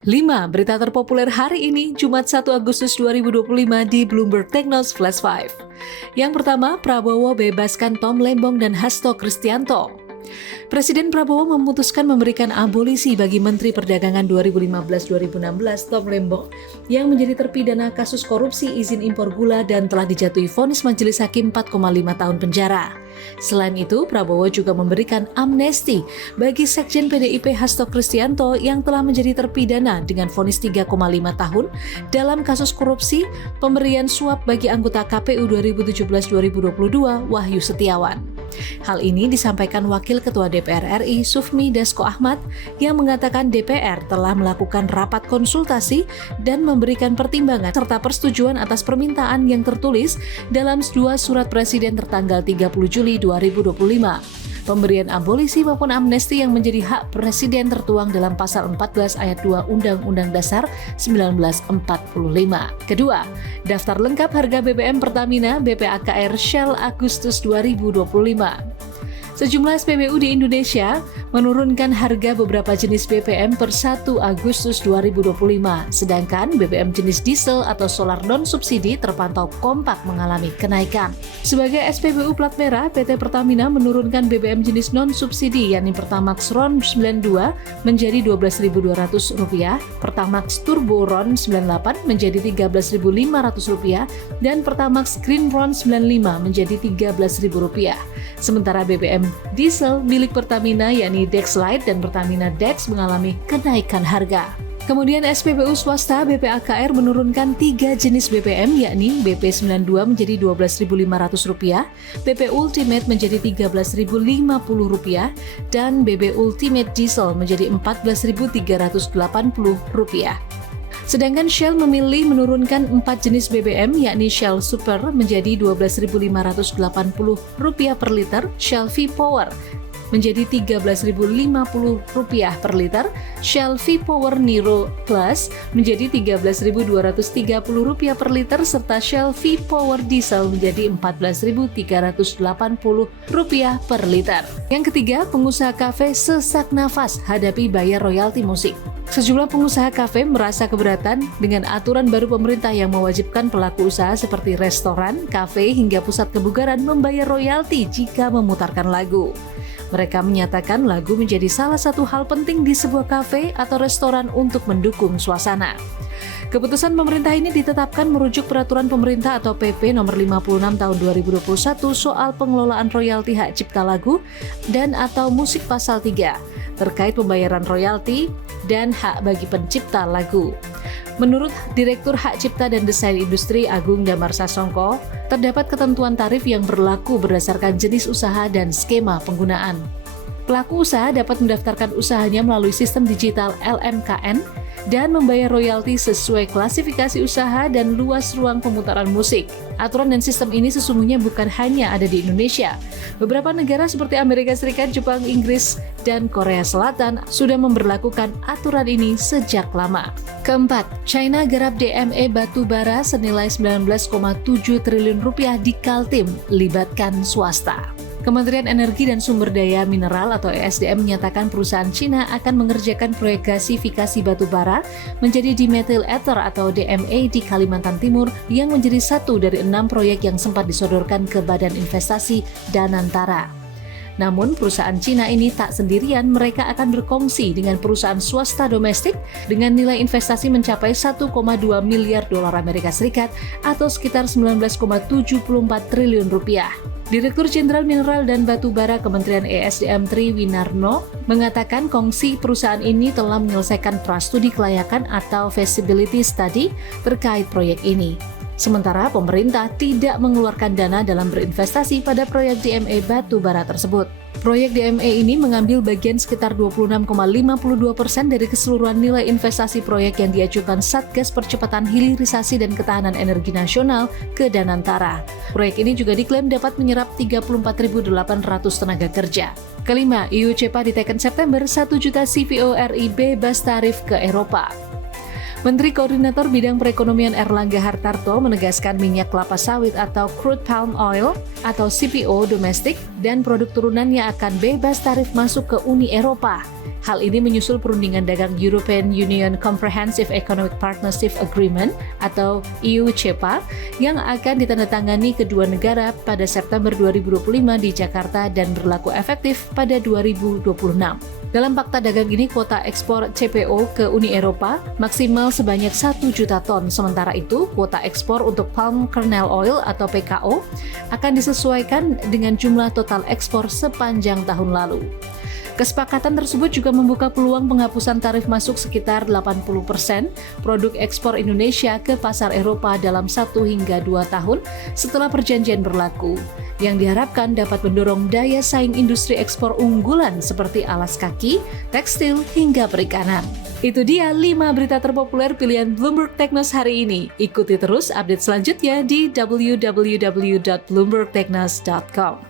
5 berita terpopuler hari ini, Jumat 1 Agustus 2025 di Bloomberg Technos Flash 5. Yang pertama, Prabowo bebaskan Tom Lembong dan Hasto Kristianto. Presiden Prabowo memutuskan memberikan abolisi bagi Menteri Perdagangan 2015-2016 Tom Lembong yang menjadi terpidana kasus korupsi izin impor gula dan telah dijatuhi vonis majelis hakim 4,5 tahun penjara. Selain itu, Prabowo juga memberikan amnesti bagi Sekjen PDIP Hasto Kristianto yang telah menjadi terpidana dengan vonis 3,5 tahun dalam kasus korupsi pemberian suap bagi anggota KPU 2017-2022 Wahyu Setiawan. Hal ini disampaikan Wakil Ketua DPR RI Sufmi Dasko Ahmad yang mengatakan DPR telah melakukan rapat konsultasi dan memberikan pertimbangan serta persetujuan atas permintaan yang tertulis dalam 2 surat Presiden tertanggal 30 Juli 2025. Pemberian abolisi maupun amnesti yang menjadi hak Presiden tertuang dalam Pasal 14 Ayat 2 Undang-Undang Dasar 1945. Kedua, daftar lengkap harga BBM Pertamina BPAKR Shell Agustus 2025. Sejumlah SPBU di Indonesia menurunkan harga beberapa jenis BBM per 1 Agustus 2025, sedangkan BBM jenis diesel atau solar non-subsidi terpantau kompak mengalami kenaikan. Sebagai SPBU plat merah, PT Pertamina menurunkan BBM jenis non-subsidi yakni Pertamax RON 92 menjadi Rp12.200, Pertamax Turbo RON 98 menjadi Rp13.500, dan Pertamax Green RON 95 menjadi Rp13.000. Sementara BBM diesel milik Pertamina yakni Dexlite dan Pertamina Dex mengalami kenaikan harga. Kemudian SPBU swasta BPAKR menurunkan 3 jenis BBM yakni BP92 menjadi Rp12.500, BP Ultimate menjadi Rp13.050 dan BB Ultimate Diesel menjadi Rp14.380. Sedangkan Shell memilih menurunkan 4 jenis BBM yakni Shell Super menjadi Rp12.580 per liter, Shell V-Power menjadi Rp13.050 per liter, Shell V-Power Niro Plus menjadi Rp13.230 per liter, serta Shell V-Power Diesel menjadi Rp14.380 per liter. Yang ketiga, pengusaha kafe sesak nafas hadapi bayar royalti musik. Sejumlah pengusaha kafe merasa keberatan dengan aturan baru pemerintah yang mewajibkan pelaku usaha seperti restoran, kafe, hingga pusat kebugaran membayar royalti jika memutarkan lagu. Mereka menyatakan lagu menjadi salah satu hal penting di sebuah kafe atau restoran untuk mendukung suasana. Keputusan pemerintah ini ditetapkan merujuk peraturan pemerintah atau PP nomor 56 tahun 2021 soal pengelolaan royalti hak cipta lagu dan atau musik pasal 3 terkait pembayaran royalti dan hak bagi pencipta lagu. Menurut Direktur Hak Cipta dan Desain Industri Agung Damar Sasongko, terdapat ketentuan tarif yang berlaku berdasarkan jenis usaha dan skema penggunaan. Pelaku usaha dapat mendaftarkan usahanya melalui sistem digital LMKN dan membayar royalti sesuai klasifikasi usaha dan luas ruang pemutaran musik. Aturan dan sistem ini sesungguhnya bukan hanya ada di Indonesia. Beberapa negara seperti Amerika Serikat, Jepang, Inggris, dan Korea Selatan sudah memberlakukan aturan ini sejak lama. Keempat, China garap DME batu bara senilai Rp19,7 triliun di Kaltim, libatkan swasta. Kementerian Energi dan Sumber Daya Mineral atau ESDM menyatakan perusahaan Cina akan mengerjakan proyek gasifikasi batu bara menjadi dimethyl ether atau DME di Kalimantan Timur yang menjadi satu dari 6 proyek yang sempat disodorkan ke Badan Investasi Danantara. Namun perusahaan Cina ini tak sendirian, mereka akan berkongsi dengan perusahaan swasta domestik dengan nilai investasi mencapai 1,2 miliar dolar Amerika Serikat atau sekitar Rp19,74 triliun. Direktur Jenderal Mineral dan Batu Bara Kementerian ESDM Tri Winarno mengatakan kongsi perusahaan ini telah menyelesaikan prastudi kelayakan atau feasibility study terkait proyek ini. Sementara pemerintah tidak mengeluarkan dana dalam berinvestasi pada proyek DME batu bara tersebut. Proyek DME ini mengambil bagian sekitar 26,52% dari keseluruhan nilai investasi proyek yang diajukan Satgas Percepatan Hilirisasi dan Ketahanan Energi Nasional ke Danantara. Proyek ini juga diklaim dapat menyerap 34.800 tenaga kerja. Kelima, EU CEPA diteken September 1 juta CPO RI bebas tarif ke Eropa. Menteri Koordinator Bidang Perekonomian Erlangga Hartarto menegaskan minyak kelapa sawit atau crude palm oil atau CPO domestik dan produk turunannya akan bebas tarif masuk ke Uni Eropa. Hal ini menyusul perundingan dagang European Union Comprehensive Economic Partnership Agreement atau EU-CEPA yang akan ditandatangani kedua negara pada September 2025 di Jakarta dan berlaku efektif pada 2026. Dalam fakta dagang ini, kuota ekspor CPO ke Uni Eropa maksimal sebanyak 1 juta ton. Sementara itu, kuota ekspor untuk palm kernel oil atau PKO akan disesuaikan dengan jumlah total ekspor sepanjang tahun lalu. Kesepakatan tersebut juga membuka peluang penghapusan tarif masuk sekitar 80% produk ekspor Indonesia ke pasar Eropa dalam 1 hingga 2 tahun setelah perjanjian berlaku, yang diharapkan dapat mendorong daya saing industri ekspor unggulan seperti alas kaki, tekstil, hingga perikanan. Itu dia 5 berita terpopuler pilihan Bloomberg Technos hari ini. Ikuti terus update selanjutnya di www.bloombergtechnos.com.